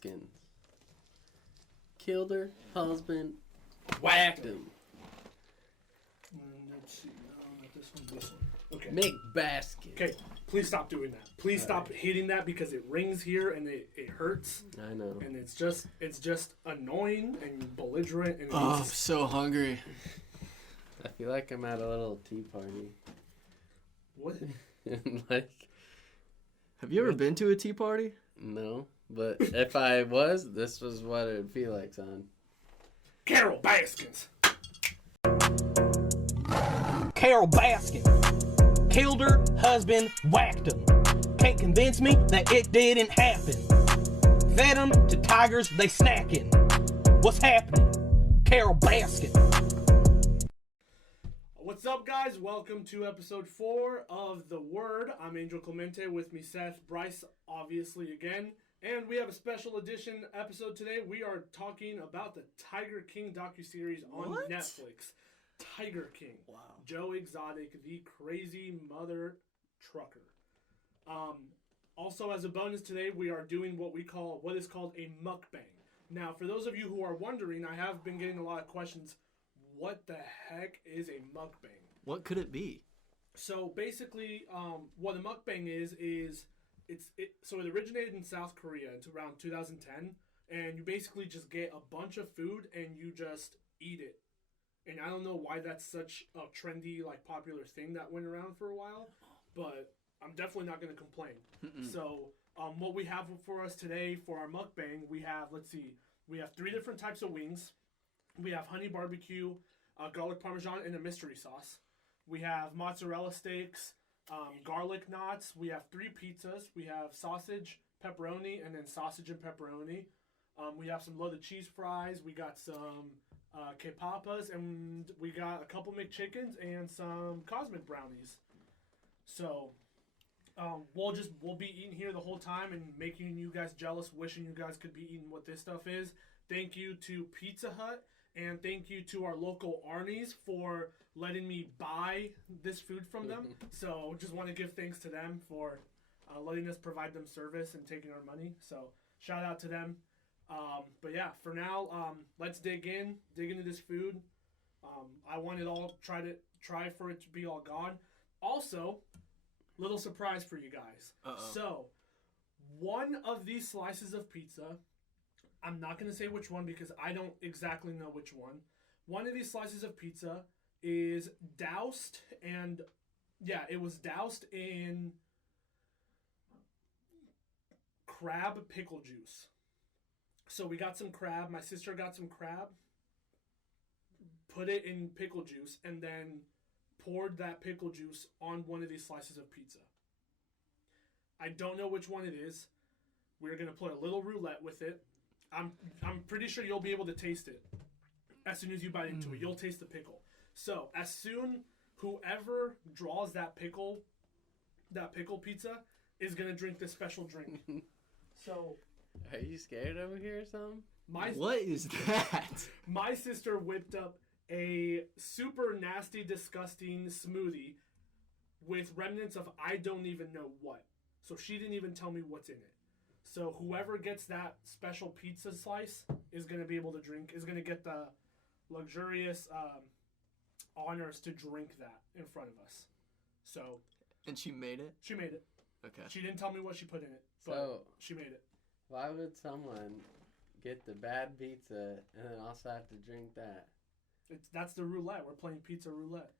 Baskins. Killed her husband, whacked him. Let's see. Not this one. This one. Okay. Make baskets. Okay. Please stop doing that. Please stop hitting that because it rings here and it hurts. I know. And it's just annoying and belligerent. And I'm so hungry. I feel like I'm at a little tea party. What? Like, Have you ever been to a tea party? no. But if I was, this was what it would feel like, son. Carol Baskins. Carol Baskin killed her husband, whacked him. Can't convince me that it didn't happen. Fed them to tigers, they snacking. What's happening? Carol Baskin. What's up, guys? Welcome to episode 4 of The Word. I'm Angel Clemente, with me Seth, Bryce, obviously again. And we have a special edition episode today. We are talking about the Tiger King docuseries on Netflix. Tiger King. Wow. Joe Exotic, the crazy mother trucker. Also, as a bonus today, we are doing what is called a mukbang. Now, for those of you who are wondering, I have been getting a lot of questions. What the heck is a mukbang? What could it be? So basically, what a mukbang is so it originated in South Korea. It's around 2010, and you basically just get a bunch of food and you just eat it. And I don't know why that's such a trendy, popular thing that went around for a while, but I'm definitely not going to complain. So, what we have for us today for our mukbang, we have 3 different types of wings. We have honey barbecue, garlic parmesan, and a mystery sauce. We have mozzarella sticks, garlic knots. We have 3 pizzas. We have sausage, pepperoni, and then sausage and pepperoni. We have some loaded cheese fries. We got some K-papas, and we got a couple McChickens and some cosmic brownies. So we'll be eating here the whole time and making you guys jealous, wishing you guys could be eating what this stuff is. Thank you to Pizza Hut, and thank you to our local Arnie's for letting me buy this food from them. So just want to give thanks to them for letting us provide them service and taking our money. So shout out to them. But yeah, for now, let's dig into this food. I want it all, try for it to be all gone. Also, little surprise for you guys. So, one of these slices of pizza, I'm not going to say which one because I don't exactly know which one. One of these slices of pizza is doused in crab pickle juice. So we got some crab. My sister got some crab, put it in pickle juice, and then poured that pickle juice on one of these slices of pizza. I don't know which one it is. We're going to play a little roulette with it. I'm pretty sure you'll be able to taste it as soon as you bite into it. You'll taste the pickle. So as soon whoever draws that pickle pizza is going to drink this special drink. So... Are you scared over here or something? What is that? My sister whipped up a super nasty, disgusting smoothie with remnants of I don't even know what. So she didn't even tell me what's in it. So whoever gets that special pizza slice is going to be able to drink, is going to get the luxurious honors to drink that in front of us. So. And she made it? She made it. Okay. She didn't tell me what she put in it, but she made it. Why would someone get the bad pizza and then also have to drink that? That's the roulette. We're playing pizza roulette.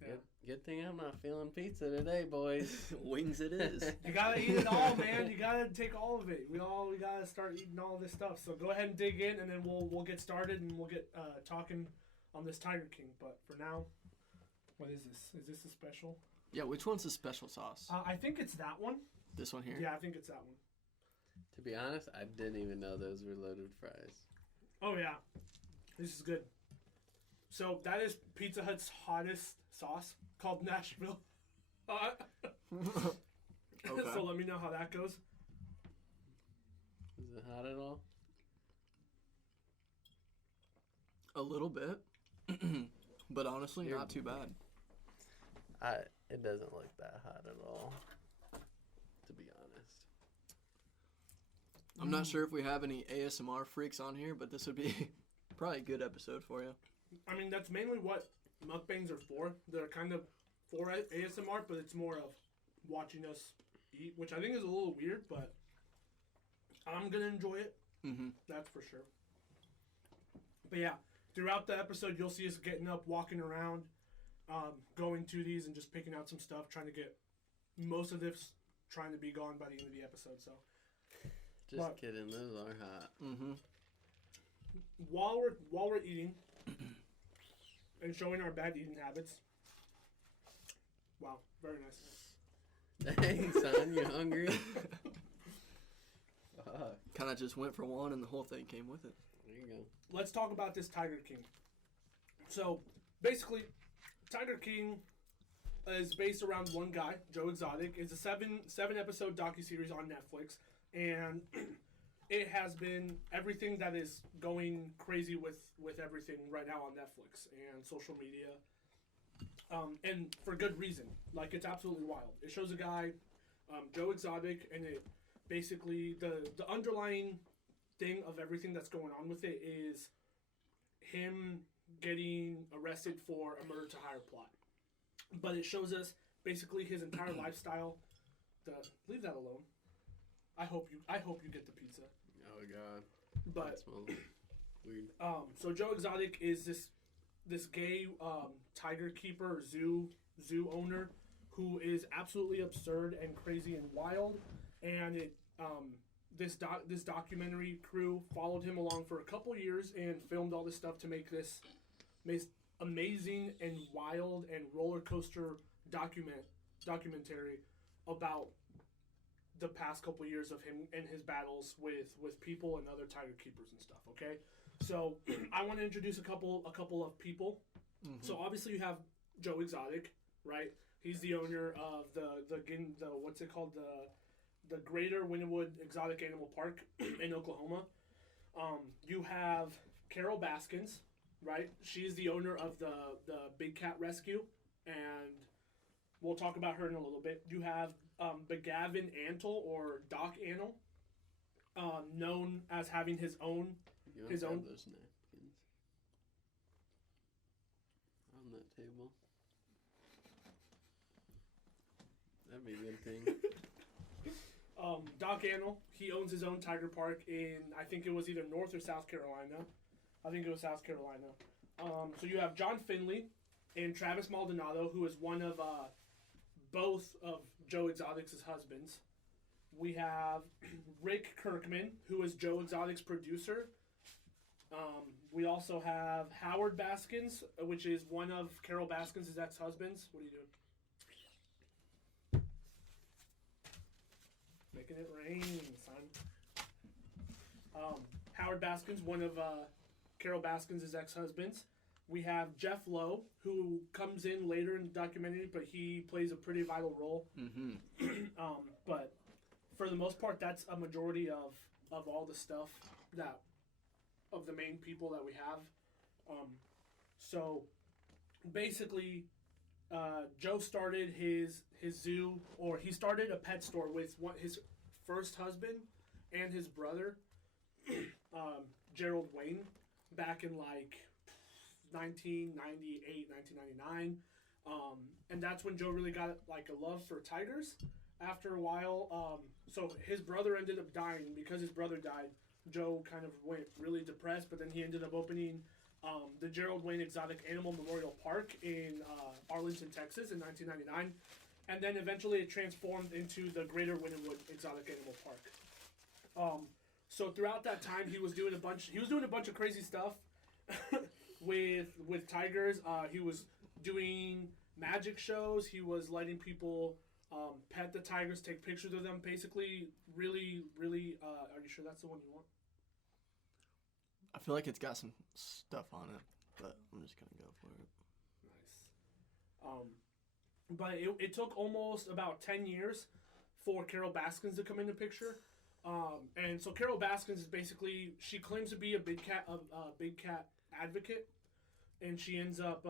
Yeah. Good thing I'm not feeling pizza today, boys. Wings it is. You gotta eat it all, man. You gotta take all of it. We gotta start eating all this stuff. So go ahead and dig in, and then we'll get started and we'll get talking on this Tiger King. But for now, what is this? Is this a special? Yeah, which one's the special sauce? I think it's that one. This one here? Yeah, I think it's that one. To be honest, I didn't even know those were loaded fries. Oh, yeah. This is good. So, that is Pizza Hut's hottest sauce called Nashville. Okay. So, let me know how that goes. Is it hot at all? A little bit. But honestly, not too bad. It doesn't look that hot at all, to be honest. I'm not sure if we have any ASMR freaks on here, but this would be probably a good episode for you. I mean, that's mainly what mukbangs are for. They're kind of for ASMR, but it's more of watching us eat, which I think is a little weird, but I'm going to enjoy it. Mm-hmm. That's for sure. But yeah, throughout the episode, you'll see us getting up, walking around, going to these and just picking out some stuff, trying to get most of this trying to be gone by the end of the episode. So, Just kidding, those are hot. Mm-hmm. While we're eating and showing our bad eating habits. Wow, very nice. Dang, son, you hungry? Fuck. Kind of just went for one, and the whole thing came with it. There you go. Let's talk about this Tiger King. So, basically, Tiger King is based around one guy, Joe Exotic. It's a seven episode docuseries on Netflix, and it has been everything that is going crazy with everything right now on Netflix and social media, and for good reason. Like, it's absolutely wild. It shows a guy, Joe Exotic, and it basically the underlying thing of everything that's going on with it is him getting arrested for a murder to hire plot. But it shows us basically his entire lifestyle. Leave that alone. I hope you get the pizza. Oh god. But That smells weird. so Joe Exotic is this gay tiger keeper, zoo owner, who is absolutely absurd and crazy and wild. And it this documentary crew followed him along for a couple years and filmed all this stuff to make this amazing and wild and roller coaster documentary about the past couple years of him and his battles with people and other tiger keepers and stuff. Okay, so I want to introduce a couple of people. Mm-hmm. So obviously you have Joe Exotic, right? He's the owner of the what's it called, the Greater Wynnewood Exotic Animal Park in Oklahoma. You have Carol Baskins, right? She's the owner of the Big Cat Rescue, and we'll talk about her in a little bit. You have Begavin Antle, or Doc Antle, known as having his own. You His have own- those napkins on that table. That'd be a good thing. Doc Antle, he owns his own tiger park in, I think it was either North or South Carolina. I think it was South Carolina. So you have John Finley and Travis Maldonado, who is one of both of Joe Exotic's husbands. We have Rick Kirkman, who is Joe Exotic's producer. We also have Howard Baskins, which is one of Carol Baskins' ex-husbands. What are you doing? Making it rain, son. Howard Baskins, one of Carol Baskins' ex-husbands. We have Jeff Lowe, who comes in later in the documentary, but he plays a pretty vital role. Mm-hmm. But for the most part, that's a majority of all the stuff of the main people that we have. So basically, Joe started his zoo, or he started a pet store with his first husband and his brother, Gerald Wayne, back in like 1998, 1999. And that's when Joe really got like a love for tigers. After a while, so his brother ended up dying. Because his brother died, Joe kind of went really depressed, but then he ended up opening the Gerald Wayne Exotic Animal Memorial Park in Arlington, Texas in 1999. And then eventually it transformed into the Greater Wynnewood Exotic Animal Park. So throughout that time, he was doing a bunch of crazy stuff with tigers. He was doing magic shows. He was letting people pet the tigers, take pictures of them. Basically, really, really. Are you sure that's the one you want? I feel like it's got some stuff on it, but I'm just gonna go for it. Nice. But it took almost about 10 years for Carol Baskins to come into picture. And so Carol Baskins is basically, she claims to be a big cat advocate, and she ends up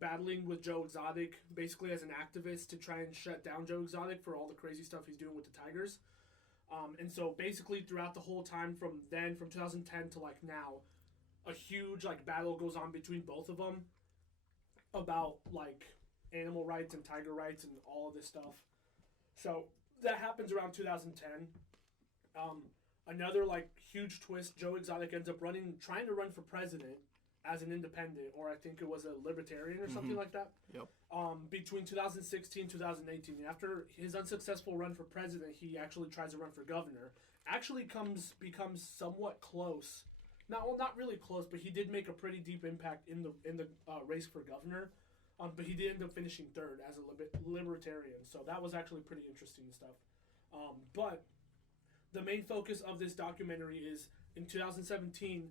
battling with Joe Exotic basically as an activist to try and shut down Joe Exotic for all the crazy stuff he's doing with the tigers. And so basically throughout the whole time from 2010 to like now, a huge like battle goes on between both of them about like animal rights and tiger rights and all of this stuff. So that happens around 2010. Another like huge twist, Joe Exotic ends up trying to run for president as an independent, or I think it was a libertarian or something like that. Yep. Between 2016 2018, after his unsuccessful run for president, he actually tries to run for governor. Actually becomes somewhat close. Not really close, but he did make a pretty deep impact in the race for governor. But he did end up finishing third as a libertarian, so that was actually pretty interesting stuff. But the main focus of this documentary is in 2017,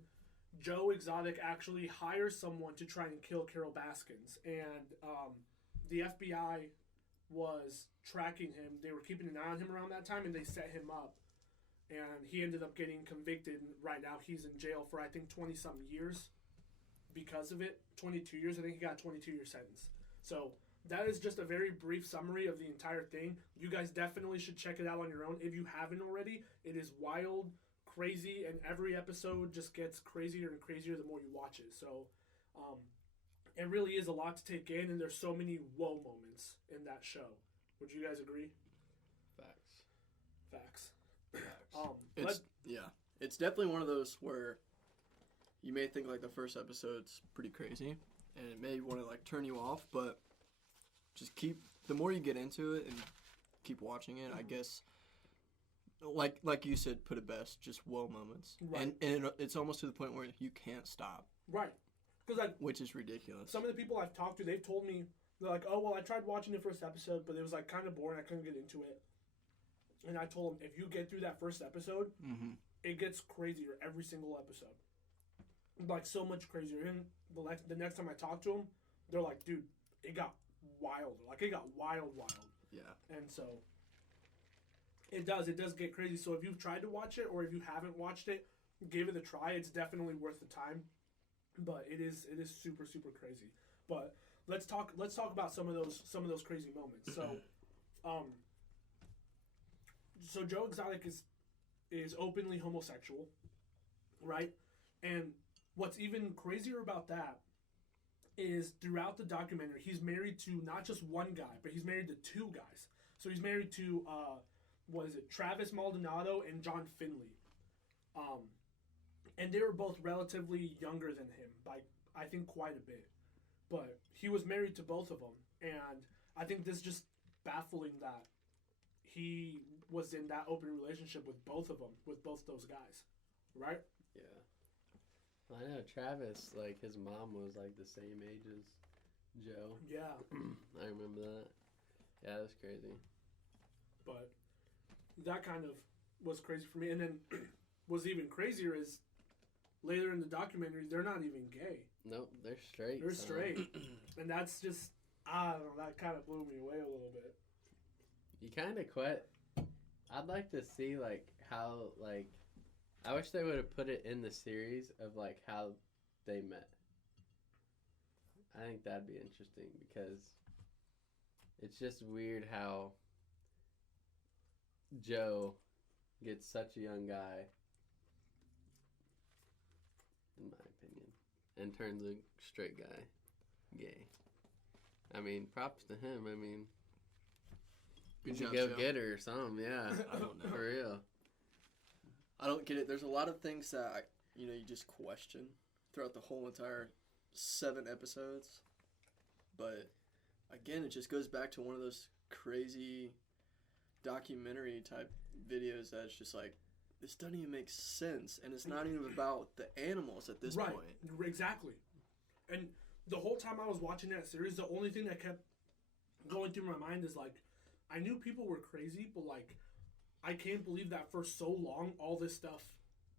Joe Exotic actually hires someone to try and kill Carol Baskins, and the FBI was tracking him. They were keeping an eye on him around that time, and they set him up. And he ended up getting convicted. Right now, he's in jail for I think 20-something years because of it. 22 years. I think he got a 22-year sentence. So that is just a very brief summary of the entire thing. You guys definitely should check it out on your own if you haven't already. It is wild, crazy, and every episode just gets crazier and crazier the more you watch it. So it really is a lot to take in, and there's so many whoa moments in that show. Would you guys agree? Facts. It's definitely one of those where you may think like the first episode's pretty crazy, and it may want to like turn you off, but just the more you get into it and keep watching it, I guess, like you said, put it best, just whoa moments, right. and it's almost to the point where you can't stop, right? Because which is ridiculous. Some of the people I've talked to, they've told me, they're like, oh well, I tried watching the first episode, but it was like kind of boring. I couldn't get into it. And I told them, if you get through that first episode, it gets crazier every single episode. Like, so much crazier. And the next time I talk to them, they're like, dude, it got wilder. Like, it got wild. Yeah. And so, it does get crazy. So if you've tried to watch it, or if you haven't watched it, give it a try. It's definitely worth the time. But it is super, super crazy. But let's talk about some of those crazy moments. So, So Joe Exotic is openly homosexual, right? And what's even crazier about that is throughout the documentary, he's married to not just one guy, but he's married to two guys. So he's married to, Travis Maldonado and John Finley. And they were both relatively younger than him by, I think, quite a bit. But he was married to both of them. And I think this is just baffling that he was in that open relationship with both of them, with both those guys, right? Yeah. I know Travis, like, his mom was, like, the same age as Joe. Yeah. I remember that. Yeah, that's crazy. But that kind of was crazy for me. And then what's even crazier is later in the documentary, they're not even gay. Nope, they're straight. They're straight. And that's just, I don't know, that kind of blew me away a little bit. You kind of quit. I'd like to see, like, how, like, I wish they would have put it in the series of, like, how they met. I think that'd be interesting because it's just weird how Joe gets such a young guy, in my opinion, and turns a straight guy gay. I mean, props to him. I mean, good job, job, go Joe. get her or something, yeah. I don't know. For real. I don't get it. There's a lot of things that, you just question throughout the whole entire 7 episodes. But, again, it just goes back to one of those crazy documentary type videos that's just like, this doesn't even make sense. And it's not even about the animals at this point. Right, exactly. And the whole time I was watching that series, the only thing that kept going through my mind is, like, I knew people were crazy, but, like, I can't believe that for so long all this stuff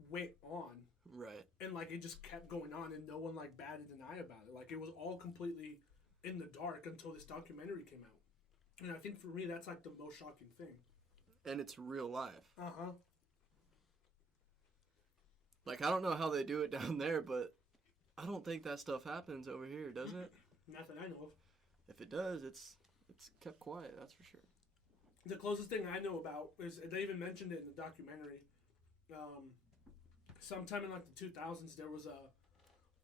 went on. Right. And, like, it just kept going on and no one, like, batted an eye about it. Like, it was all completely in the dark until this documentary came out. And I think for me, that's, like, the most shocking thing. And it's real life. Uh-huh. Like, I don't know how they do it down there, but I don't think that stuff happens over here, does it? Not that I know of. If it does, it's kept quiet, that's for sure. the closest thing I know about is they even mentioned it in the documentary. Sometime in like the 2000s, there was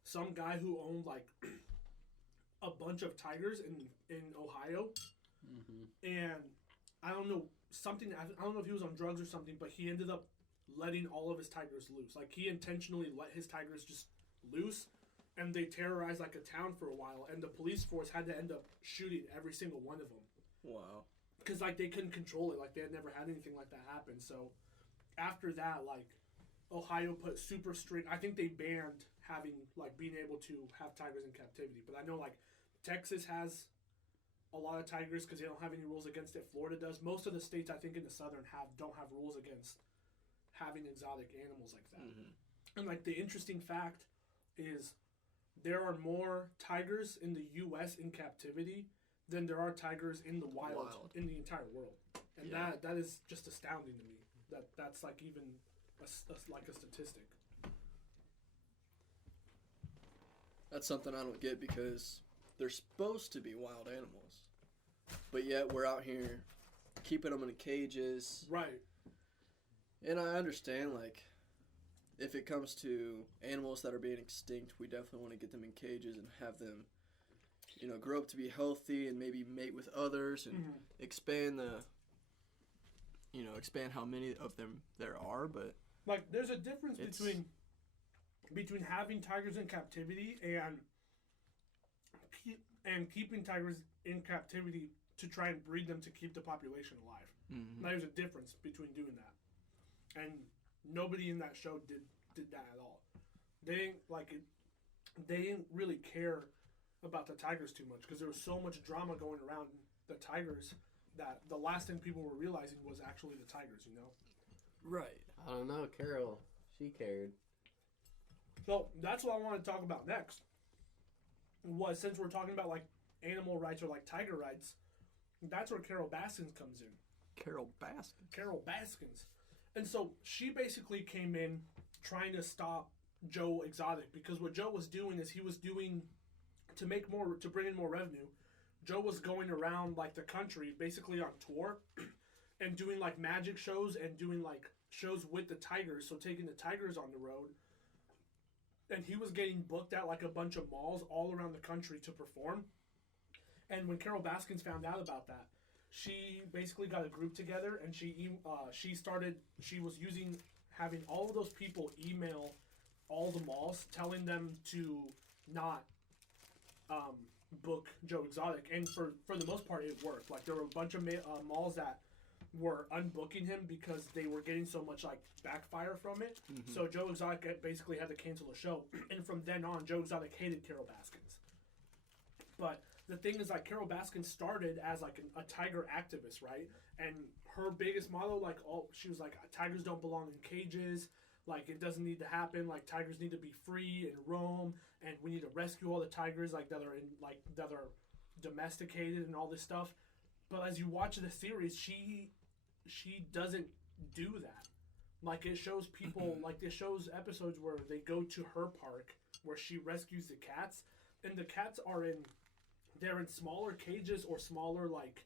some guy who owned like a bunch of tigers in Ohio, and I don't know I don't know if he was on drugs or something, but he ended up letting all of his tigers loose. Like he intentionally let his tigers just loose, and they terrorized like a town for a while, and the police force had to end up shooting every single one of them. Wow. Because like they couldn't control it, like they had never had anything like that happen. So after that, like Ohio put super strict. I think they banned having like being able to have tigers in captivity. But I know like Texas has a lot of tigers because they don't have any rules against it. Florida does. Most of the states I think in the southern don't have rules against having exotic animals like that. And like the interesting fact is there are more tigers in the U.S. in captivity than there are tigers in the wild. In the entire world, and that is just astounding to me. That's like even like a statistic. That's something I don't get because they're supposed to be wild animals, but yet we're out here keeping them in cages. Right. And I understand, like, if it comes to animals that are being extinct, we definitely want to get them in cages and have them, you know, grow up to be healthy and maybe mate with others and expand how many of them there are. But like, there's a difference between having tigers in captivity and keeping tigers in captivity to try and breed them to keep the population alive. There's a difference between doing that, and nobody in that show did that at all. They didn't really care about the tigers too much because there was so much drama going around the tigers that the last thing people were realizing was actually the tigers, you know? Right. I don't know, Carol. She cared. So that's what I want to talk about next. Was since we're talking about like animal rights or like tiger rights, that's where Carol Baskins comes in. Carol Baskins. Carol Baskins. And so she basically came in trying to stop Joe Exotic because what Joe was doing is he was doing to bring in more revenue. Joe was going around like the country basically on tour and doing like magic shows and doing like shows with the tigers, so taking the tigers on the road. And he was getting booked at like a bunch of malls all around the country to perform. And when Carol Baskins found out about that, she basically got a group together and she was having all of those people email all the malls telling them to not book Joe Exotic. And for the most part it worked. Like there were a bunch of malls that were unbooking him because they were getting so much like backfire from it. So Joe Exotic basically had to cancel the show. And from then on, Joe Exotic hated Carol Baskins. But the thing is, like, Carol Baskins started as like a tiger activist, right? And her biggest motto, she was like, tigers don't belong in cages. Like, it doesn't need to happen. Like, tigers need to be free and roam, and we need to rescue all the tigers that are domesticated and all this stuff. But as you watch the series, she doesn't do that. Like, it shows people, like, it shows episodes where they go to her park where she rescues the cats, and the cats they're in smaller cages or smaller, like,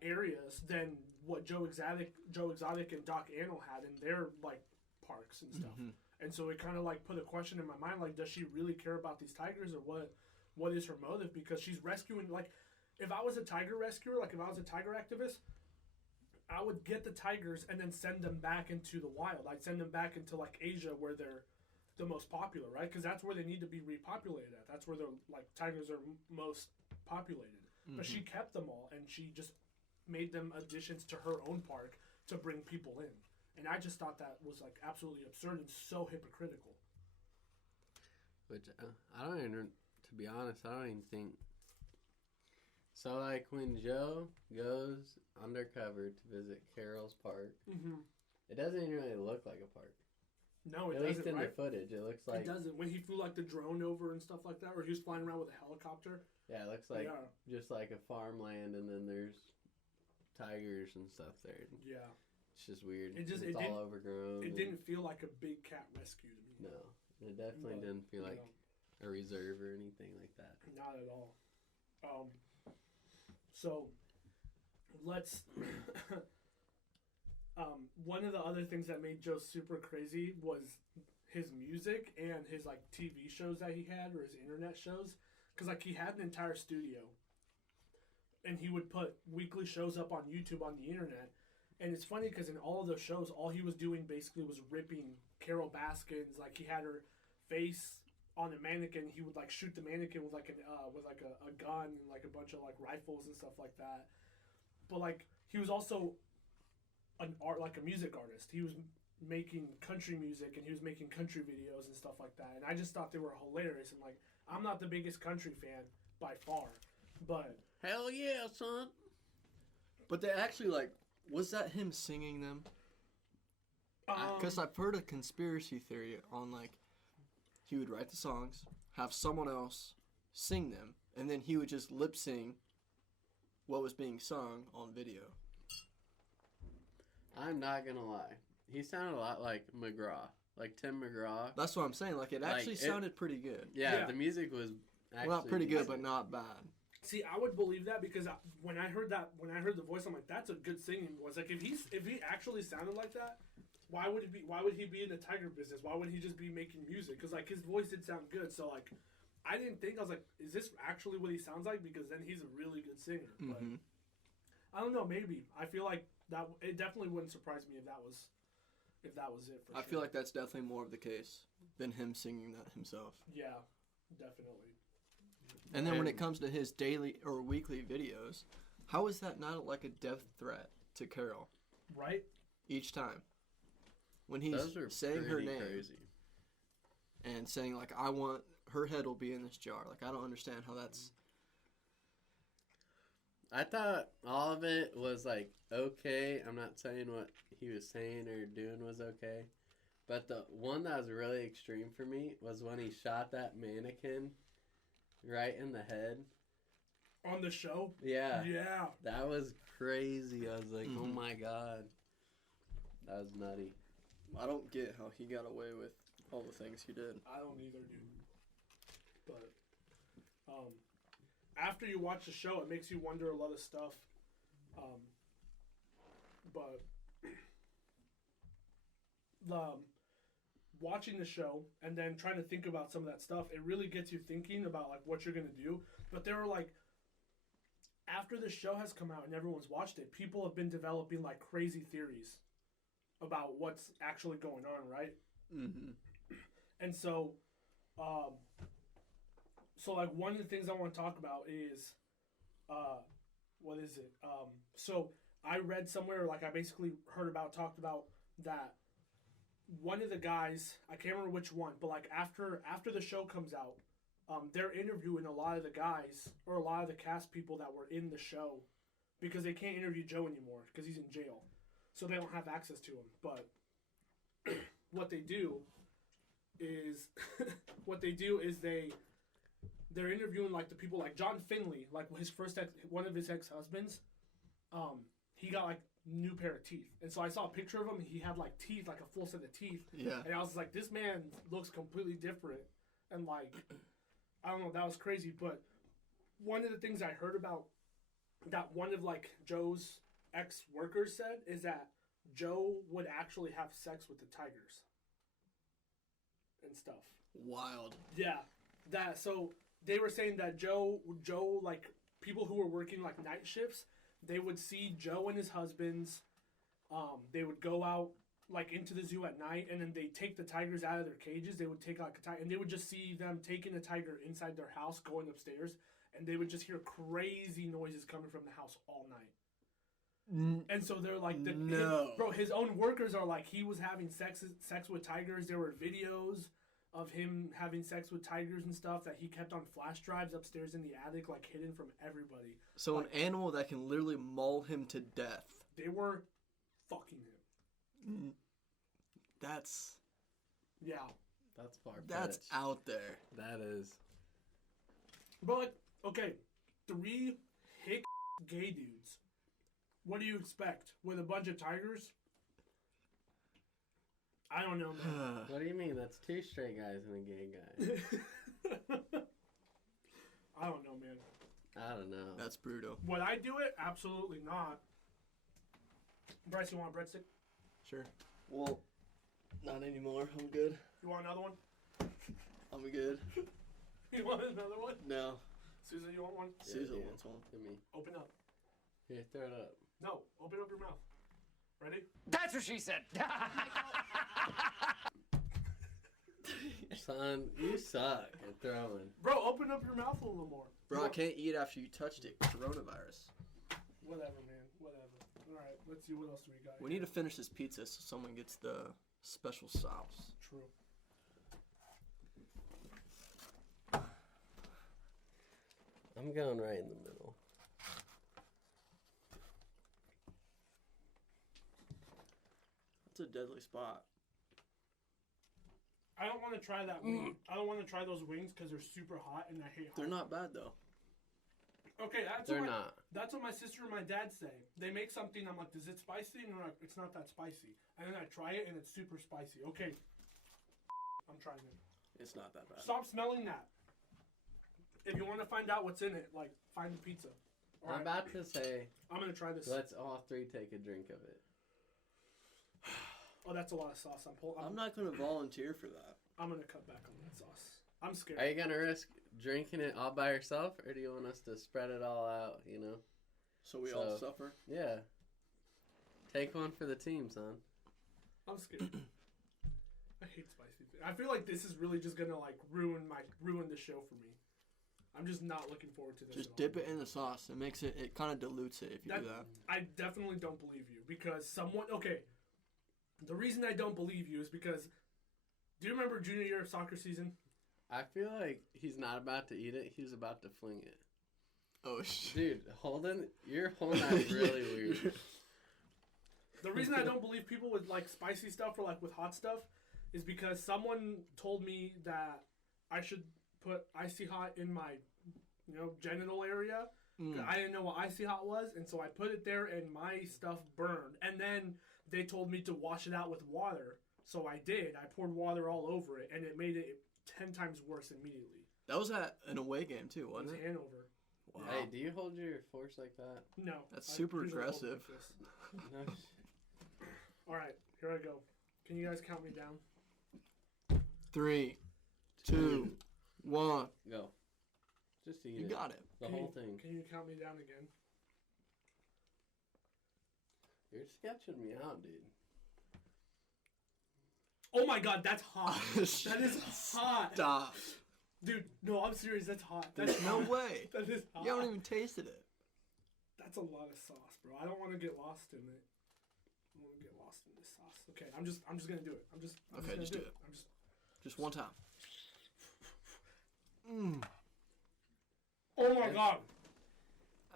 areas than what Joe Exotic and Doc Antle had in their, like, parks and stuff. And so it kind of, like, put a question in my mind, like, does she really care about these tigers, or what is her motive? Because she's rescuing, like, if I was a tiger rescuer, like, if I was a tiger activist, I would get the tigers and then send them back into the wild. I'd send them back into, like, Asia where they're the most popular, right? Because that's where they need to be repopulated at. That's where the like tigers are most populated. But she kept them all, and she just made them additions to her own park to bring people in. And I just thought that was like absolutely absurd and so hypocritical. Which I don't even, to be honest, I don't even think. So like when Joe goes undercover to visit Carol's park, it doesn't even really look like a park. No, it doesn't. At least doesn't, in right? the footage, it looks like... It doesn't. When he flew, like, the drone over and stuff like that, or he was flying around with a helicopter. Yeah, it looks like just like a farmland, and then there's tigers and stuff there. Yeah. It's just weird. It's all overgrown. It didn't feel like a big cat rescue to me. No. It definitely didn't feel like a reserve or anything like that. Not at all. So, let's. One of the other things that made Joe super crazy was his music and his like TV shows that he had or his internet shows, because like he had an entire studio, and he would put weekly shows up on YouTube on the internet. And it's funny because in all of those shows, all he was doing basically was ripping Carol Baskin's. Like he had her face on a mannequin. He would like shoot the mannequin with like a gun and like a bunch of like rifles and stuff like that. But like he was also a music artist. He was making country music and he was making country videos and stuff like that. And I just thought they were hilarious. And like I'm not the biggest country fan by far, but Hell yeah, son. But they actually like, was that him singing them? Because I've heard a conspiracy theory on like, he would write the songs, have someone else sing them, and then he would just lip sing what was being sung on video. I'm not gonna lie. He sounded a lot like McGraw. Like Tim McGraw. That's what I'm saying. Like it actually sounded pretty good. Yeah, the music was actually... Well, not pretty good, but not bad. See, I would believe that because when I heard the voice, I'm like, that's a good singing voice. Like if he actually sounded like that, why would he be in the tiger business? Why wouldn't he just be making music? Because like his voice did sound good. So like, I didn't think, I was like, is this actually what he sounds like? Because then he's a really good singer. But I don't know. Maybe I feel like that it definitely wouldn't surprise me if that was it. For sure. I feel like that's definitely more of the case than him singing that himself. Yeah, definitely. And then when it comes to his daily or weekly videos, how is that not like a death threat to Carol? Right. Each time. When he's saying her name crazy. and saying like, I want her head will be in this jar. Like I don't understand how that's. I thought all of it was like okay. I'm not saying what he was saying or doing was okay. But the one that was really extreme for me was when he shot that mannequin right in the head. On the show? Yeah. Yeah. That was crazy. I was like, oh my God. That was nutty. I don't get how he got away with all the things he did. I don't either, dude. But after you watch the show, it makes you wonder a lot of stuff. But watching the show and then trying to think about some of that stuff, it really gets you thinking about like what you're gonna do. But there are like, after the show has come out and everyone's watched it, people have been developing like crazy theories about what's actually going on, right? Mm-hmm. And so, like one of the things I want to talk about is, what is it? So I read somewhere, like I basically talked about that one of the guys, I can't remember which one, but like after the show comes out, they're interviewing a lot of the guys or a lot of the cast people that were in the show because they can't interview Joe anymore because he's in jail. So they don't have access to him. But what they do is they're interviewing like the people like John Finley, like one of his ex-husbands. He got like new pair of teeth, and so I saw a picture of him. He had like teeth, like a full set of teeth. Yeah. And I was like, this man looks completely different, and like, I don't know, that was crazy. But one of the things I heard about that one of like Joe's ex-workers said is that Joe would actually have sex with the tigers and stuff. Wild. Yeah, so they were saying that Joe, like people who were working like night shifts, they would see Joe and his husbands. They would go out like into the zoo at night, and then they take the tigers out of their cages. They would take like a tiger, and they would just see them taking a tiger inside their house, going upstairs, and they would just hear crazy noises coming from the house all night. And so they're like, his own workers are like, he was having sex with tigers. There were videos of him having sex with tigers and stuff that he kept on flash drives upstairs in the attic, like hidden from everybody. So like, an animal that can literally maul him to death. They were fucking him. That's... Yeah. That's far-fetched. That's out there. That is. But like, okay, 3 hick gay dudes. What do you expect? With a bunch of tigers? I don't know, man. What do you mean? That's 2 straight guys and a gay guy. I don't know, man. I don't know. That's brutal. Would I do it? Absolutely not. Bryce, you want a breadstick? Sure. Well, not anymore. I'm good. You want another one? I'm good. You want another one? No. Susan, you want one? Susan yeah. wants one. Give me. Open up. Here, throw it up. No, open up your mouth. Ready? That's what she said. Son, you suck at throwing. Bro, open up your mouth a little more. Bro, I can't eat after you touched it. Coronavirus. Whatever, man. Whatever. All right, let's see what else do we got. We need to finish this pizza so someone gets the special sauce. True. I'm going right in the middle. That's a deadly spot. I don't want to try that wing. I don't want to try those wings because they're super hot and I hate hot. They're not bad though. Okay, They're not. That's what my sister and my dad say. They make something, I'm like, is it spicy? And they're like, it's not that spicy. And then I try it and it's super spicy. Okay. I'm trying it. It's not that bad. Stop smelling that. If you want to find out what's in it, like, find the pizza. All I'm right, about to say, I'm going to try this. let's all three take a drink of it. Oh, that's a lot of sauce. I'm not gonna volunteer for that. I'm going to cut back on that sauce. I'm scared. Are you going to risk drinking it all by yourself, or do you want us to spread it all out, you know? So we all suffer. Yeah. Take one for the team, son. I'm scared. I hate spicy food. I feel like this is really just going to, like, ruin the show for me. I'm just not looking forward to this. Just dip it in the sauce. It kind of dilutes it if you do that. I definitely don't believe you because okay, the reason I don't believe you is because, do you remember junior year of soccer season? I feel like he's not about to eat it. He's about to fling it. Oh, shit. Dude, you're holding that really weird. The reason I don't believe people with, like, spicy stuff or, like, with hot stuff is because someone told me that I should put icy hot in my, genital area. I didn't know what icy hot was, and so I put it there, and my stuff burned. And then they told me to wash it out with water, so I did. I poured water all over it, and it made it 10 times worse immediately. That was at an away game too, It wasn't was it? Hanover. Wow. Hey, do you hold your forks like that? No. That's I super usually hold it aggressive. like this. No. All right, here I go. Can you guys count me down? 3, 2, 1. Go. Just eat You it. got it. The whole thing. Can you count me down again? You're sketching me out, dude. Oh my god, that's hot. That is hot. Stop. Dude, no, I'm serious. That's hot. That's There's no hot. way. That is hot. You haven't even tasted it. That's a lot of sauce, bro. I don't want to get lost in it. I want to get lost in this sauce. Okay, I'm just gonna do it. I'm just Okay, gonna just do it. I'm just. Just one time. Oh my god.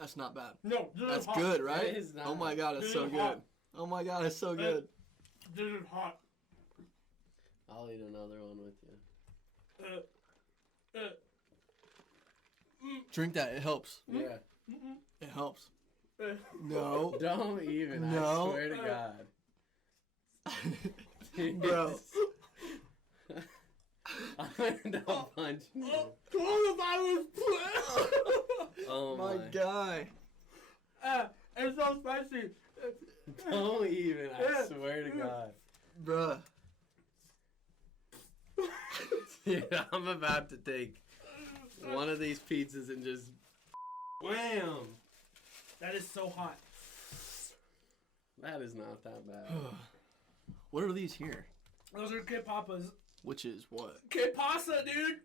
That's not bad. No, this That's is hot. good, right? It is not. Oh my god, it's This so is good. hot. Oh my god, it's so good. This is hot. I'll eat another one with you. Drink that. It helps. Yeah. It helps. uh, No. Don't even. No. I swear to God. Bro. I'm gonna punch you. Coronavirus. Oh My my. guy. It's so spicy. Don't even. I swear to God. Bruh. Dude, I'm about to take one of these pizzas and just wham. That is so hot. That is not that bad. What are these here? Those are Kid Papas. Which is what? Kid Pasta, dude.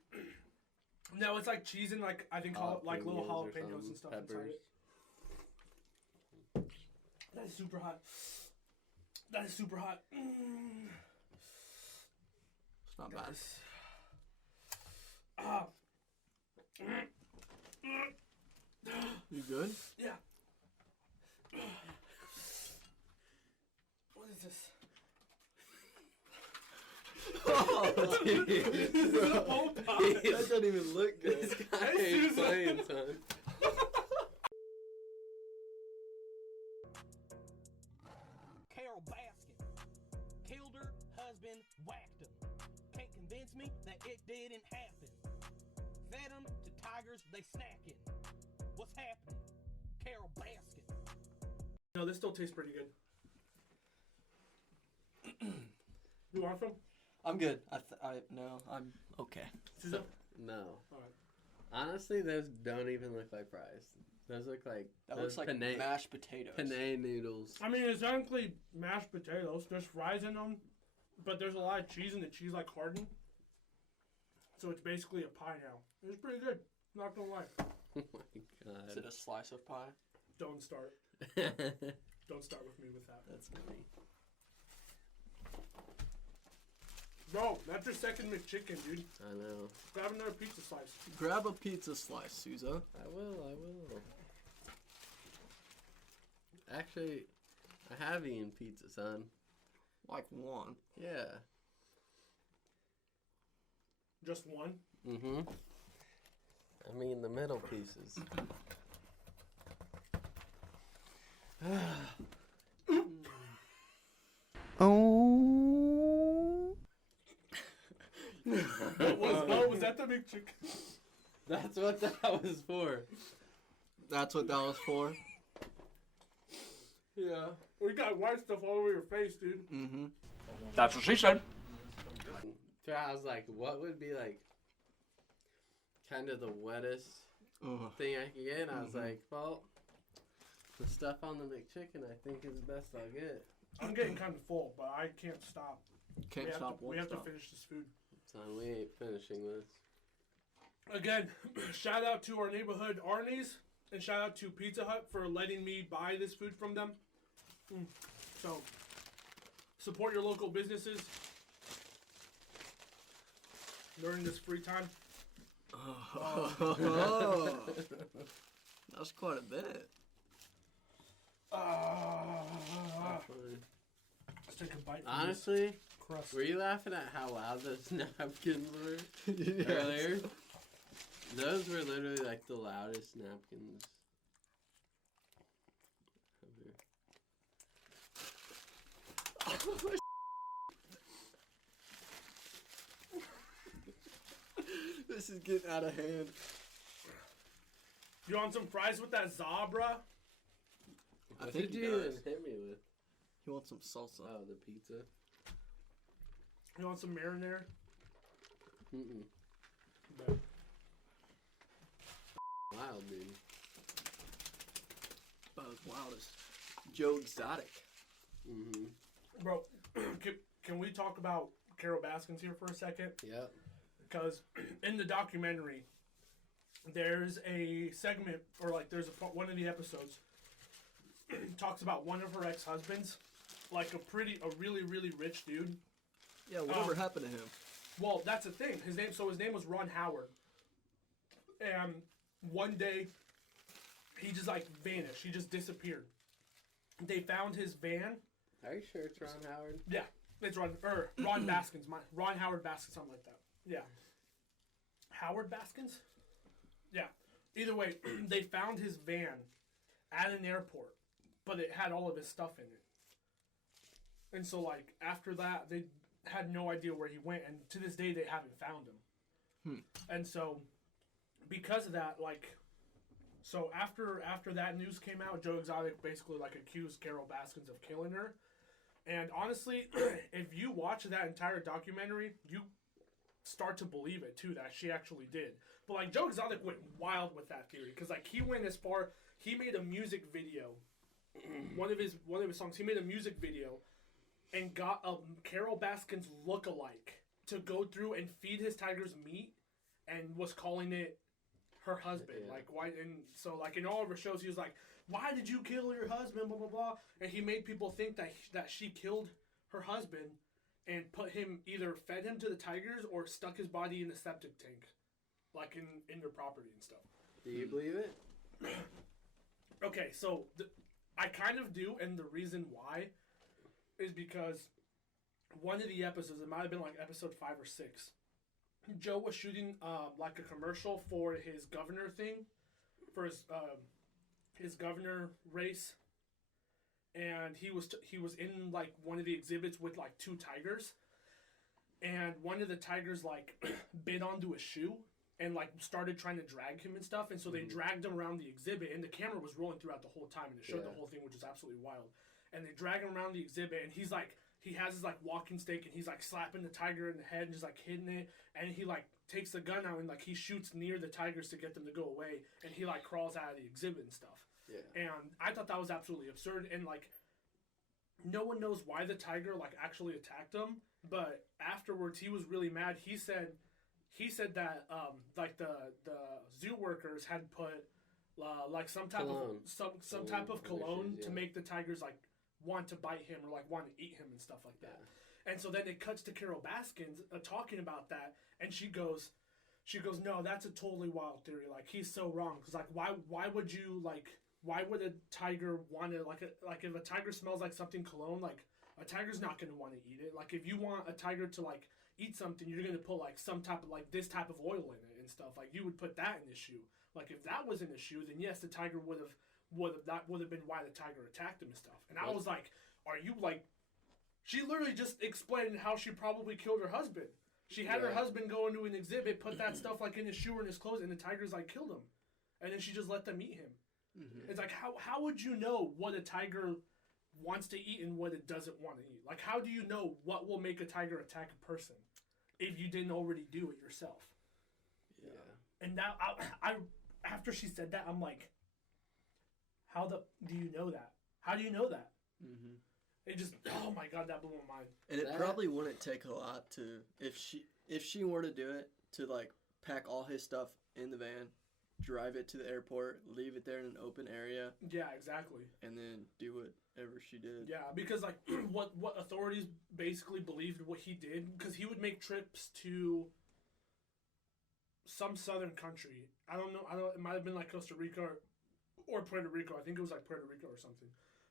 No, it's like cheese and like I think like little Jalapenos or jalapenos and something, stuff peppers. inside it. That is super hot. That is super hot. It's not bad. You good? Yeah. What is this? Oh, Dude, This is a whole pot. that doesn't even look good. this guy ain't playing, son. Carol Baskin killed her husband, whacked him. Can't convince me that it didn't happen. Fed him to tigers, they snacking. What's happening? Carol Baskin. No, this still tastes pretty good. You want some? I'm good. No, I'm okay. Susan? No. Alright. Honestly, those don't even look like fries. Those look like That looks like penne, mashed potatoes. penne noodles. I mean, it's technically mashed potatoes. There's fries in them, but there's a lot of cheese, and the cheese like hardened. So it's basically a pie now. It's pretty good. Not gonna lie. Oh my god. Is it a slice of pie? Don't start. Don't start with me with that. That's funny. Bro, that's your second McChicken, dude. I know. Grab another pizza slice. Grab a pizza slice, Souza. I will. Actually, I have eaten pizza, son. Like one. Yeah. Just one? Mm-hmm. I mean the middle pieces. Was that the McChicken? That's what that was for. That's what that was for? Yeah. We got white stuff all over your face, dude. Mm-hmm. That's what she said. So I was like, what would be like kind of the wettest thing I could get? And I was like, well, the stuff on the McChicken I think is the best I'll get. I'm getting kind of full, but I can't stop. Can't stop We have to finish this food. Son, we ain't finishing this. Again, shout out to our neighborhood Arnie's, and shout out to Pizza Hut for letting me buy this food from them. So, support your local businesses during this free time. Oh. That's quite a bit. Let's take a bite. Honestly, Crust. were you laughing at how loud those napkins were Yes. earlier? Those were literally like the loudest napkins. ever. This is getting out of hand. You want some fries with that Zabra? What think did he you does. even hit me with? You want some salsa? Oh, the pizza. You want some marinara? Mm-mm. No. Wild, dude. About as wild as Joe Exotic. Mm-hmm. Bro, can we talk about Carol Baskins here for a second? Yep. Because in the documentary, there's a segment, or like there's one of the episodes talks about one of her ex-husbands, like a really, really rich dude. Yeah, whatever happened to him? Well, that's the thing. His name was Ron Howard. And one day, he just like vanished. He just disappeared. They found his van. Are you sure it's Ron Howard? Yeah, it's Ron Baskins. Ron Howard Baskins, something like that. Yeah. Howard Baskins? Yeah. Either way, they found his van at an airport, but it had all of his stuff in it. And so, like, after that, they had no idea where he went, and to this day, they haven't found him. And so, because of that, like, so after that news came out, Joe Exotic basically, like, accused Carol Baskins of killing her. And honestly, if you watch that entire documentary, you start to believe it, too, that she actually did. But, like, Joe Exotic went wild with that theory, because, like, he went as far, he made a music video. One of his songs, he made a music video and got a Carol Baskins look-alike to go through and feed his tigers meat, and was calling it her husband. Yeah. Like, why? And so, like, in all of her shows, he was like, "Why did you kill your husband?" Blah blah blah. And he made people think that she killed her husband and either fed him to the tigers or stuck his body in a septic tank, like in their property and stuff. Do you believe it? Okay, so I kind of do, and the reason why is because one of the episodes, it might have been like episode 5 or 6, Joe was shooting like a commercial for his governor thing, for his governor race, and he was in like one of the exhibits with like 2 tigers, and one of the tigers like bit onto a shoe, and like started trying to drag him and stuff, and so they dragged him around the exhibit, and the camera was rolling throughout the whole time, and it showed the whole thing, which is absolutely wild. And they drag him around the exhibit, and he's like, he has his like walking stick, and he's like slapping the tiger in the head and just like hitting it, and he like takes the gun out and like he shoots near the tigers to get them to go away, and he like crawls out of the exhibit and stuff. Yeah. And I thought that was absolutely absurd, and like no one knows why the tiger like actually attacked him, but afterwards he was really mad. He said that like the zoo workers had put like some type cologne. of some type of cologne to Yeah. make the tigers like want to bite him or like want to eat him and stuff like that. And so then it cuts to Carol Baskins talking about that, and she goes, no, that's a totally wild theory. Like he's so wrong, because like why would you like, why would a tiger want to like if a tiger smells like something cologne, like a tiger's not going to want to eat it. Like if you want a tiger to like eat something, you're going to put like some type of like this type of oil in it and stuff. Like you would put that in the shoe. Like if that was an issue, then yes, the tiger would have been why the tiger attacked him and stuff. And I was like, are you like? She literally just explained how she probably killed her husband. She had her husband go into an exhibit, put that stuff like in his shoe or in his clothes, and the tigers like killed him. And then she just let them eat him. Mm-hmm. It's like how would you know what a tiger wants to eat and what it doesn't want to eat? Like how do you know what will make a tiger attack a person if you didn't already do it yourself? Yeah. And now I after she said that, I'm like, how do you know that? How do you know that? Mm-hmm. It just, oh my god, that blew my mind. And it probably wouldn't take a lot to, if she were to do it, to like pack all his stuff in the van, drive it to the airport, leave it there in an open area. Yeah, exactly. And then do whatever she did. Yeah, because like what authorities basically believed what he did, because he would make trips to some southern country. I don't know. It might have been like Costa Rica or Puerto Rico. I think it was like Puerto Rico or something.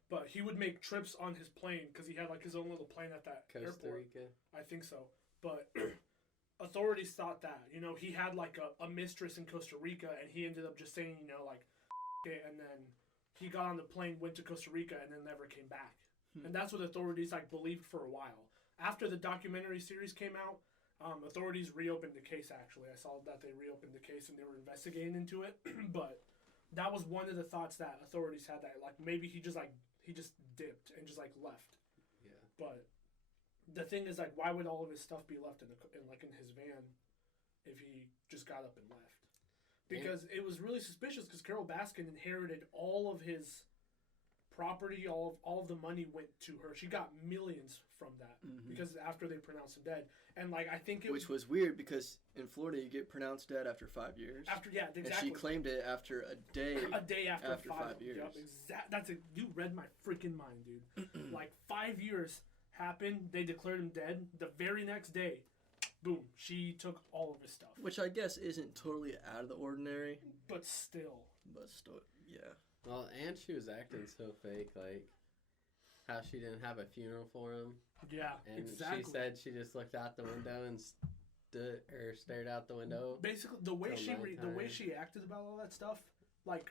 But he would make trips on his plane because he had like his own little plane at that Costa airport. Rica. I think so. But authorities thought that, he had like a mistress in Costa Rica, and he ended up just saying, like, it, and then he got on the plane, went to Costa Rica, and then never came back. And that's what authorities like believed for a while. After the documentary series came out, authorities reopened the case. Actually, I saw that they reopened the case and they were investigating into it. But that was one of the thoughts that authorities had, that like maybe he just dipped and just like left. Yeah. But the thing is, like, why would all of his stuff be left in his van if he just got up and left? Because it was really suspicious, because Carol Baskin inherited all of his property, all of the money went to her. She got millions from that because after they pronounced him dead. And like I think which was weird, because in Florida you get pronounced dead after 5 years. Exactly. And she claimed it after a day. A day after 5 years. Yep, you read my freaking mind, dude. Like 5 years happened. They declared him dead. The very next day, boom, she took all of his stuff. Which I guess isn't totally out of the ordinary. But still, yeah. Well, and she was acting so fake, like how she didn't have a funeral for him. Yeah, and exactly. She said she just looked out the window and stared out the window. Basically, the way she acted about all that stuff, like,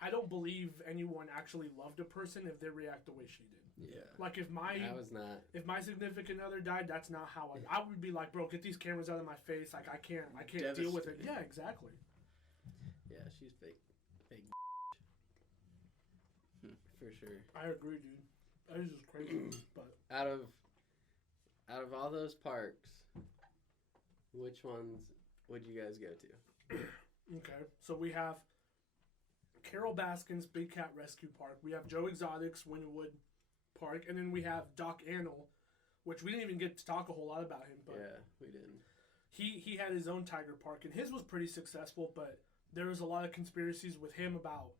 I don't believe anyone actually loved a person if they react the way she did. Yeah. Like if my significant other died, that's not how I would be like, bro, get these cameras out of my face. Like I can't deal with it. Yeah, exactly. Yeah, she's fake. For sure. I agree, dude. That is just crazy. But out of all those parks, which ones would you guys go to? Okay, so we have Carol Baskin's Big Cat Rescue Park. We have Joe Exotic's Wynwood Park, and then we have Doc Antle, which we didn't even get to talk a whole lot about him. But yeah, we didn't. He had his own tiger park, and his was pretty successful. But there was a lot of conspiracies with him about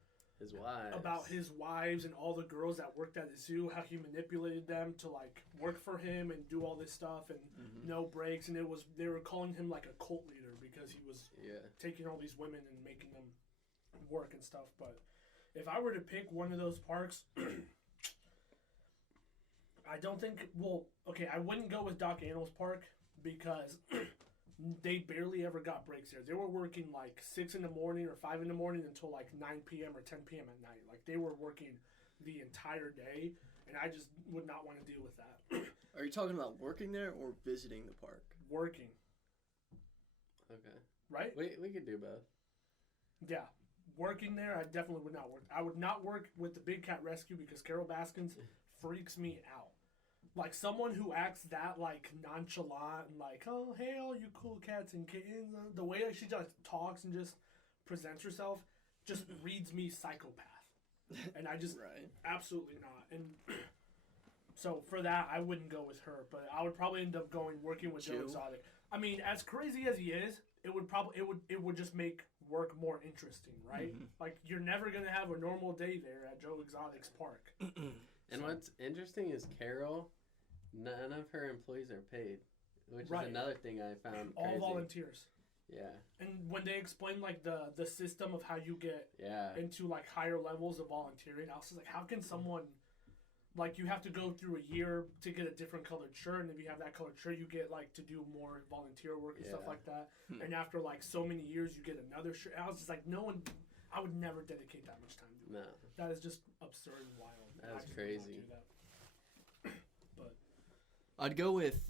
his wives and all the girls that worked at the zoo, how he manipulated them to like work for him and do all this stuff and no breaks, and they were calling him like a cult leader because he was taking all these women and making them work and stuff. But if I were to pick one of those parks, I don't think I wouldn't go with Doc Antle's park because they barely ever got breaks there. They were working like 6 in the morning or 5 in the morning until like 9 p.m. or 10 p.m. at night. Like they were working the entire day, and I just would not want to deal with that. Are you talking about working there or visiting the park? Working. Okay. right? We could do both. Yeah. Working there, I definitely would not work. I would not work with the big cat rescue because Carol Baskins freaks me out. Like, someone who acts that, like, nonchalant and like, oh, hey, all you cool cats and kittens. The way that she just talks and just presents herself just reads me psychopath. And I just, absolutely not. And so for that, I wouldn't go with her. But I would probably end up working with Joe Exotic. I mean, as crazy as he is, it would just make work more interesting, right? Mm-hmm. Like, you're never going to have a normal day there at Joe Exotic's park. And what's interesting is Carol, none of her employees are paid, which is another thing I found all crazy. volunteers. Yeah. And when they explain, like, the system of how you get into, like, higher levels of volunteering, I was just like, how can someone, like, you have to go through a year to get a different colored shirt, and if you have that colored shirt, you get, like, to do more volunteer work and stuff like that. And after, like, so many years, you get another shirt. I was just like, I would never dedicate that much time to it. No. That is just absurd and wild. That's crazy. Do that. But I'd go with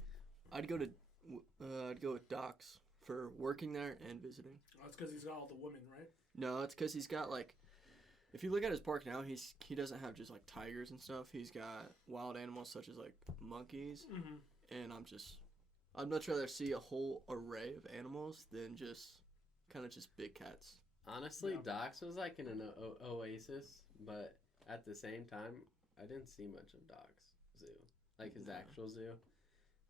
Docs for working there and visiting. that's because he's got all the women, right? No, it's because he's got, like, if you look at his park now, he doesn't have just, like, tigers and stuff. He's got wild animals such as, like, monkeys. Mm-hmm. And I'd much rather see a whole array of animals than just kind of just big cats. Honestly, Doc's was like in an oasis, but at the same time, I didn't see much of Doc's zoo. Like his actual zoo.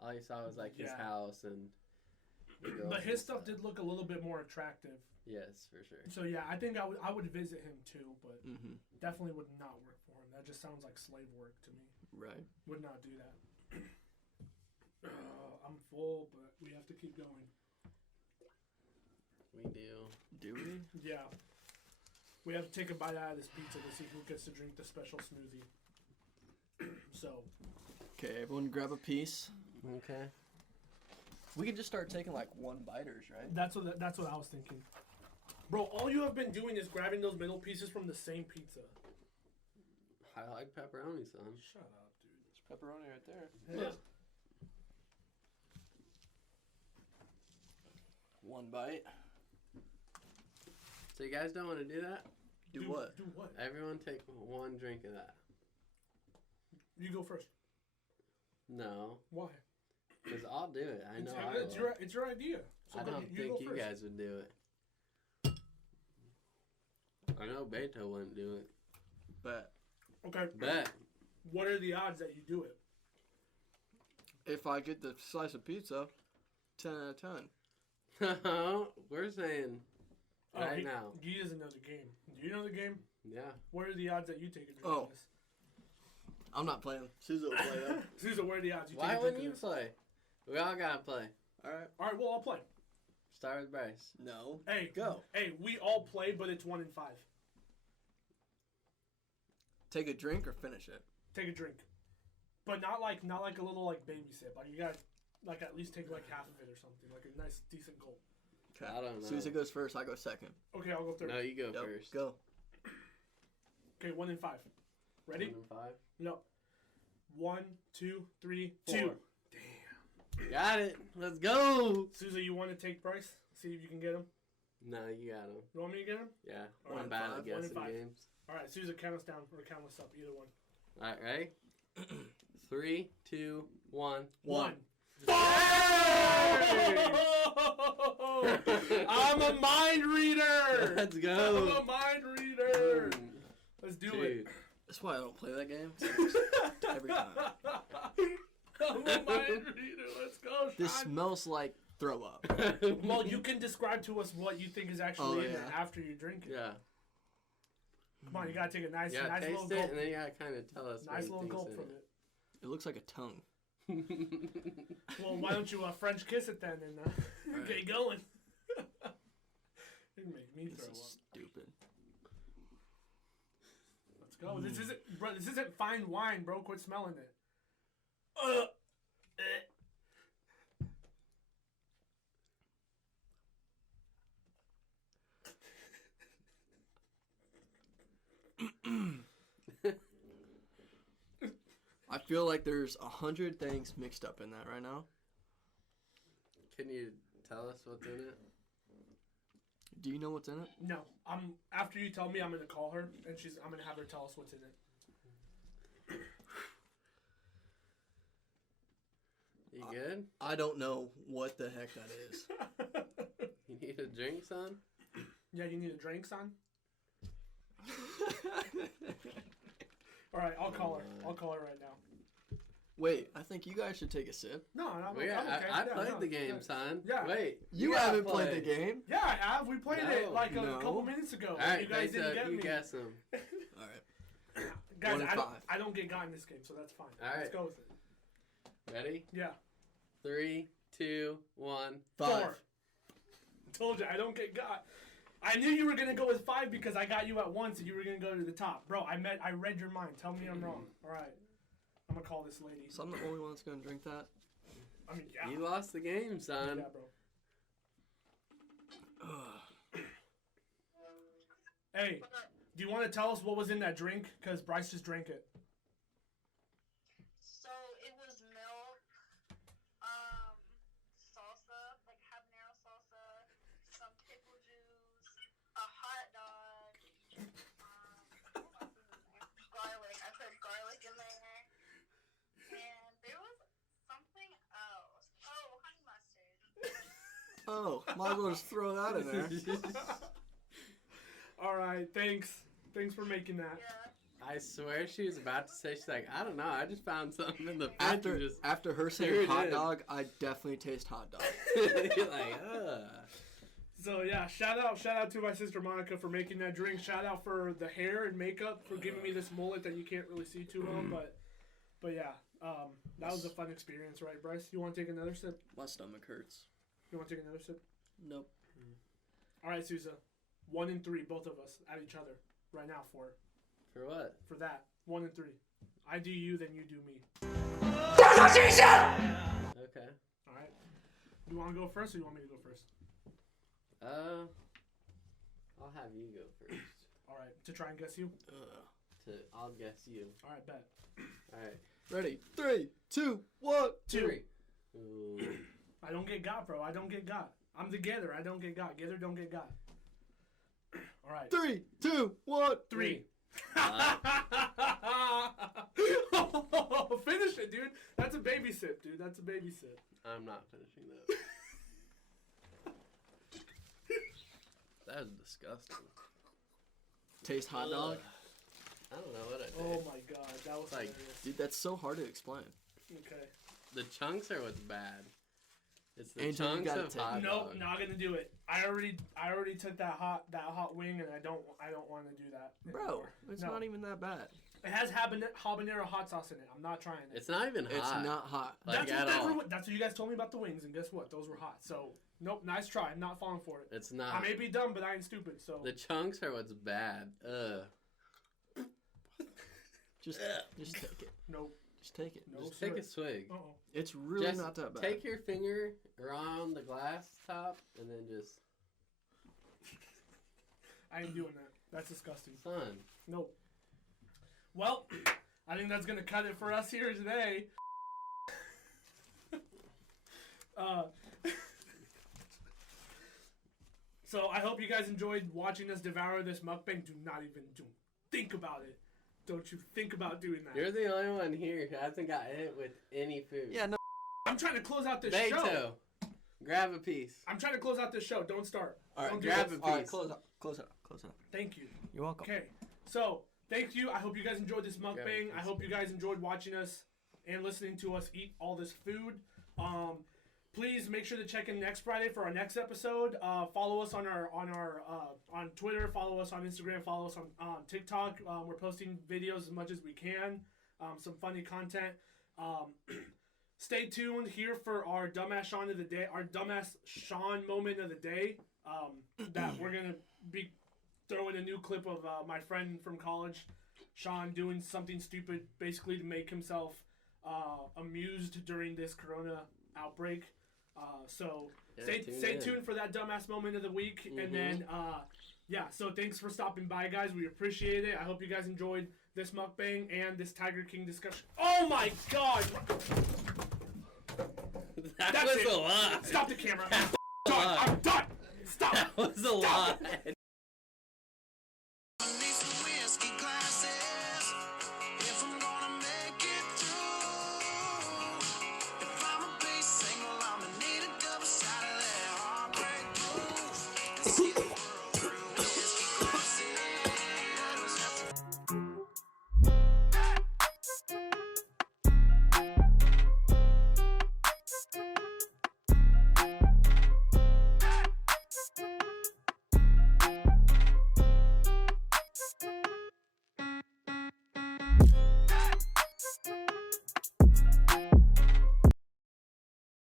All you saw was like his house and the girls. But his stuff did look a little bit more attractive. Yes, for sure. So yeah, I think I would visit him too, but Mm-hmm. definitely would not work for him. That just sounds like slave work to me. Right. Would not do that. I'm full, but we have to keep going. We do. Do we? Yeah. We have to take a bite out of this pizza to see who gets to drink the special smoothie. So. Okay, everyone grab a piece. Okay. We could just start taking like one biters, right? That's what I was thinking. Bro, all you have been doing is grabbing those middle pieces from the same pizza. I like pepperoni, son. Shut up, dude. There's pepperoni right there. Yeah. One bite. So you guys don't want to do that? Do what? Do what? Everyone take one drink of that. You go first. No. Why? Because I'll do it. I know I it's will. your idea. So I don't think you guys would do it. I know Beto wouldn't do it. Bet. Okay. Bet. What are the odds that you do it? If I get the slice of pizza, 10 out of 10. We're saying right now. He doesn't know the game. Do you know the game? Yeah. What are the odds that you take a drink Oh. of this? I'm not playing. Susan will play that. Susan, what are the odds you Why take a wouldn't drink you of this? play? We all gotta play. Alright. Alright, well, I'll play. Start with Bryce. No. Hey, Go. Hey, we all play, but it's 1 in 5. Take a drink or finish it? Take a drink. But not like a little like baby sip. Like you gotta like at least take like half of it or something. Like a nice decent gulp. Okay. I don't know. Susan goes first, I go second. Okay, I'll go third. No, you go Yep, first. Go. Okay, 1 in 5. Ready? 1 in 5. No. 1, 2, 3, 4. 2. Got it. Let's go. Susan, you want to take Bryce? See if you can get him. No, you got him. You want me to get him? Yeah. All I'm right, bad 5. at guessing 1 in 5. games. All right, Susan, count us down or count us up. Either one. All right, ready? 3, 2, 1. 1. I'm a mind reader. Let's I'm go. a mind reader. Let's do it. That's why I don't play that game. Every time. I'm a mind reader. Let's go, Sean. This smells like throw up. Well, you can describe to us what you think is actually in it yeah. after you drink it. Yeah. Come on, you gotta take a nice Yeah, little taste it, gulp. and then you gotta kind of tell us Nice what little you gulp think's from in it. It looks like a tongue. it. Well, why don't you French kiss it then and get going? It make me This throw is up. stupid. Let's go. This isn't fine wine, bro. Quit smelling it. I feel like there's 100 things mixed up in that right now. Can you tell us what's in it? Do you know what's in it? No. After you tell me, I'm gonna call her and I'm gonna have her tell us what's in it. You good? I don't know what the heck that is. You need a drink, son? Yeah, you need a drink, son? Alright, I'll call her. I'll call her right now. Wait, I think you guys should take a sip. No, I'm Wait, okay. I played the game, son. Yeah. Wait. You haven't played the game. Yeah, I have. We played it like a couple minutes ago. Alright, you guys didn't get you me. guess them. Alright. Guys, 1 in 5. I don't get got in this game, so that's fine. Alright. Let's go with it. Ready? Yeah. 3, 2, 1. 5. 4. Told you, I don't get got. I knew you were gonna go with 5 because I got you at once and you were gonna go to the top. Bro, I read your mind. Tell me I'm wrong. Alright. I'm gonna call this lady. So I'm the only one that's gonna drink that? I mean, yeah. You lost the game, son. Yeah, bro. Hey, do you want to tell us what was in that drink? Because Bryce just drank it. So it was milk, salsa, like habanero salsa, some pickle juice, a hot dog, garlic. I put garlic in there, and there was something else. Oh, honey mustard. Oh, might as well just throw that in there. All right, thanks. Thanks for making that. Yeah. I swear she was about to say, she's like, I don't know, I just found something in the fridge and just... After her Here saying it hot is. dog, I definitely taste hot dog. You're like, So yeah, shout out to my sister Monica for making that drink. Shout out for the hair and makeup for giving me this mullet that you can't really see too well, but yeah, that was a fun experience, right, Bryce? You want to take another sip? My stomach hurts. You want to take another sip? Nope. All right, Sousa. 1 and 3, both of us at each other right now for For what? that. 1 and 3. I do you, then you do me. Okay. All right. You want to go first, or you want me to go first? I'll have you go first. All right. To try and guess you. I'll guess you. All right, bet. Alright. Ready? 3, 2, 1. 2. Ooh. I don't get got, bro. I don't get got. I'm the gather. I don't get got. Gather don't get got. All right. 3, 2, 1. 3. Finish it, dude. That's a baby sip, dude. That's a baby sip. I'm not finishing that. That was disgusting. Taste hot dog? I don't know what I did. Oh my god, that was Like, hilarious. Dude, that's so hard to explain. Okay. The chunks are what's bad. It's the Angel, you chunks gotta of take hot it. Nope, dog. not gonna do it. I already took that hot wing, and I don't want to do that. Bro, anymore. it's No. not even that bad. It has habanero hot sauce in it. I'm not trying it. It's not even hot. It's not hot. Like, at all. That's what you guys told me about the wings, and guess what? Those were hot. So nope, nice try. I'm not falling for it. It's not. I may be dumb, but I ain't stupid. So The chunks are what's bad. Just take it. nope. Just take it. No, Just sir. take a swig. Uh-oh. It's really Just not that bad. Take your finger around the glass top and then just, I ain't doing that. That's disgusting. son. Nope. Well, I think that's gonna cut it for us here today. So I hope you guys enjoyed watching us devour this mukbang. Do not even think about it. Don't you think about doing that. You're the only one here who hasn't got hit with any food. Yeah, no. I'm trying to close out this show. Beto, grab a piece. I'm trying to close out this show. Don't start. All right, Don't do grab this. a All right, piece. close up. Close it up. Close it up. Thank you. You're welcome. Okay, so thank you. I hope you guys enjoyed this Grab a mukbang. I piece. hope you guys enjoyed watching us and listening to us eat all this food. Please make sure to check in next Friday for our next episode. Follow us on on Twitter. Follow us on Instagram. Follow us on TikTok. We're posting videos as much as we can. Some funny content. Stay tuned here for our dumbass Sean of the day. Our dumbass Sean moment of the day. That we're gonna be throwing a new clip of my friend from college, Sean, doing something stupid, basically to make himself amused during this Corona outbreak. So stay tuned for that dumbass moment of the week. And then, so thanks for stopping by, guys. We appreciate it. I hope you guys enjoyed this mukbang and this Tiger King discussion. Oh my god! That That's was it. a lot. Stop the camera. I'm done. Stop. That was a lot. See